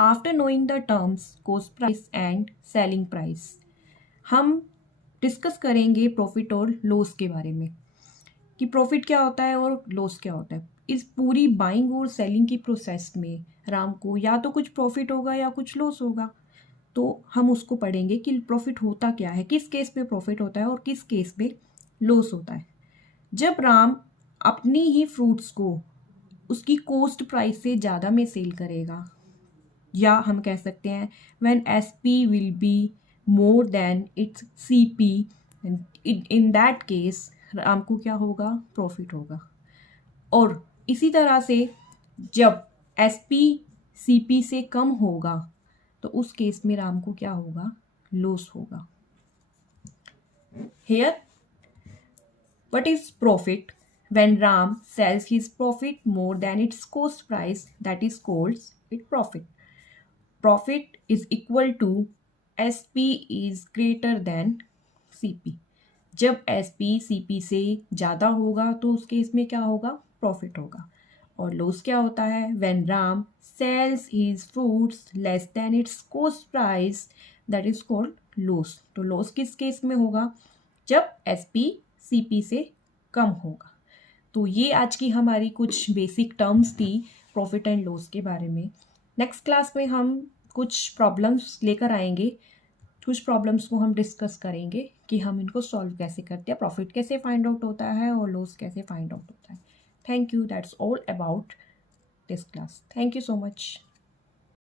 After knowing the terms cost price and selling price, हम discuss करेंगे profit और loss के बारे में कि प्रॉफिट क्या होता है और लॉस क्या होता है। इस पूरी बाइंग और सेलिंग की प्रोसेस में राम को या तो कुछ प्रॉफिट होगा या कुछ लॉस होगा, तो हम उसको पढ़ेंगे कि प्रॉफिट होता क्या है, किस केस पे प्रॉफिट होता है और किस केस पे लॉस होता है। जब राम अपनी ही फ्रूट्स को उसकी कॉस्ट प्राइस से ज़्यादा में सेल करेगा, या हम कह सकते हैं when SP will be more than it's CP, in that case Ram को क्या होगा, प्रॉफिट होगा। और इसी तरह से जब एसपी सीपी से कम होगा तो उस केस में राम को क्या होगा, लॉस होगा। Here, what is profit? When Ram sells his profit more than its cost price, that is called it profit. Profit is equal to SP is greater than CP. जब SP CP से ज़्यादा होगा तो उस case में क्या होगा, profit होगा। और लॉस क्या होता है, when Ram sells his fruits less than its cost price, that is called loss. तो लॉस किस केस में होगा, जब SP CP से कम होगा। तो ये आज की हमारी कुछ बेसिक टर्म्स थी प्रॉफिट एंड लॉस के बारे में। नेक्स्ट क्लास में हम कुछ प्रॉब्लम्स लेकर आएंगे, कुछ प्रॉब्लम्स को हम डिस्कस करेंगे कि हम इनको सॉल्व कैसे करते हैं, प्रॉफिट कैसे फाइंड आउट होता है और लॉस कैसे फाइंड आउट होता है। Thank you, that's all about this class. Thank you so much.